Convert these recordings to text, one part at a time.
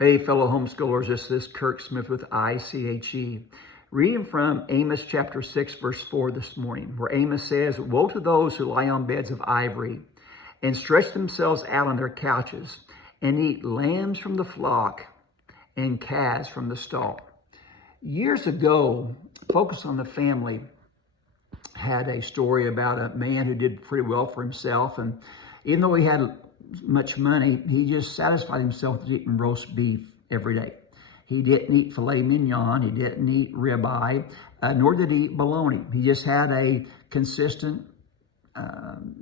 Hey, fellow homeschoolers, this is Kirk Smith with ICHE. Reading from Amos chapter 6, verse 4 this morning, where Amos says, "Woe to those who lie on beds of ivory and stretch themselves out on their couches and eat lambs from the flock and calves from the stall." Years ago, Focus on the Family had a story about a man who did pretty well for himself. And even though he had much money, he just satisfied himself with eating roast beef every day. He didn't eat filet mignon. He didn't eat ribeye, nor did he eat bologna. He just had a consistent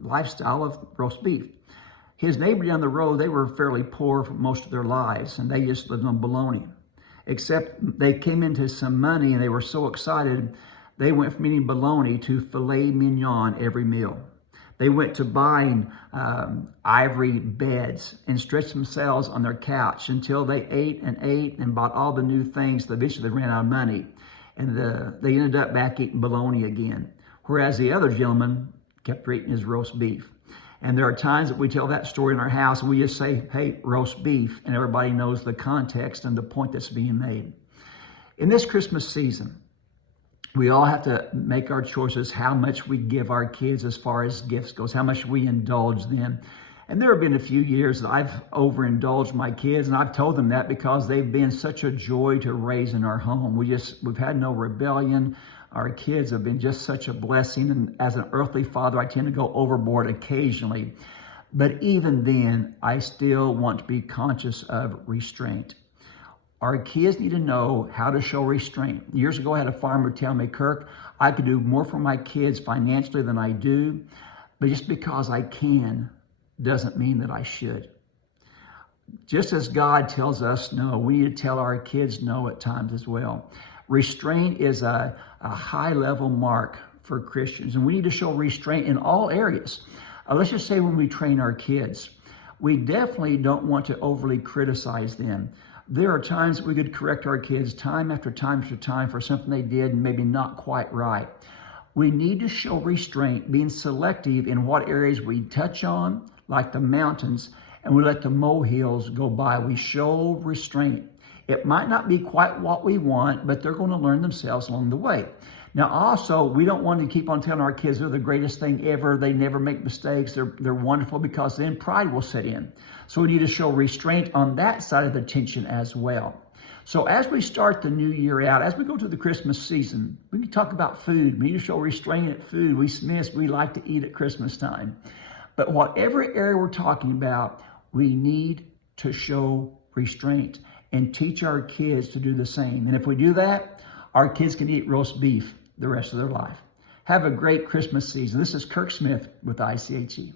lifestyle of roast beef. His neighbor down the road, they were fairly poor for most of their lives, and they just lived on bologna. Except they came into some money, and they were so excited, they went from eating bologna to filet mignon every meal. They went to buying ivory beds and stretched themselves on their couch until they ate and bought all the new things. Eventually they ran out of money, and they ended up back eating bologna again. Whereas the other gentleman kept eating his roast beef. And there are times that we tell that story in our house and we just say, "Hey, roast beef," and everybody knows the context and the point that's being made. In this Christmas season, we all have to make our choices how much we give our kids as far as gifts goes, how much we indulge them. And there have been a few years that I've overindulged my kids, and I've told them that because they've been such a joy to raise in our home. We've had no rebellion. Our kids have been just such a blessing. And as an earthly father, I tend to go overboard occasionally. But even then, I still want to be conscious of restraint. Our kids need to know how to show restraint. Years ago, I had a farmer tell me, "Kirk, I could do more for my kids financially than I do, but just because I can doesn't mean that I should." Just as God tells us no, we need to tell our kids no at times as well. Restraint is a high-level mark for Christians, and we need to show restraint in all areas. Let's just say when we train our kids, we definitely don't want to overly criticize them. There are times we could correct our kids time after time after time for something they did and maybe not quite right. We need to show restraint, being selective in what areas we touch on, like the mountains, and we let the molehills go by. We show restraint. It might not be quite what we want, but they're going to learn themselves along the way. Now, also, we don't want to keep on telling our kids they're the greatest thing ever. They never make mistakes. They're wonderful, because then pride will set in. So we need to show restraint on that side of the tension as well. So as we start the new year out, as we go to the Christmas season, we need to talk about food. We need to show restraint at food. We Smiths, we like to eat at Christmas time. But whatever area we're talking about, we need to show restraint and teach our kids to do the same. And if we do that, our kids can eat roast beef the rest of their life. Have a great Christmas season. This is Kirk Smith with ICHE.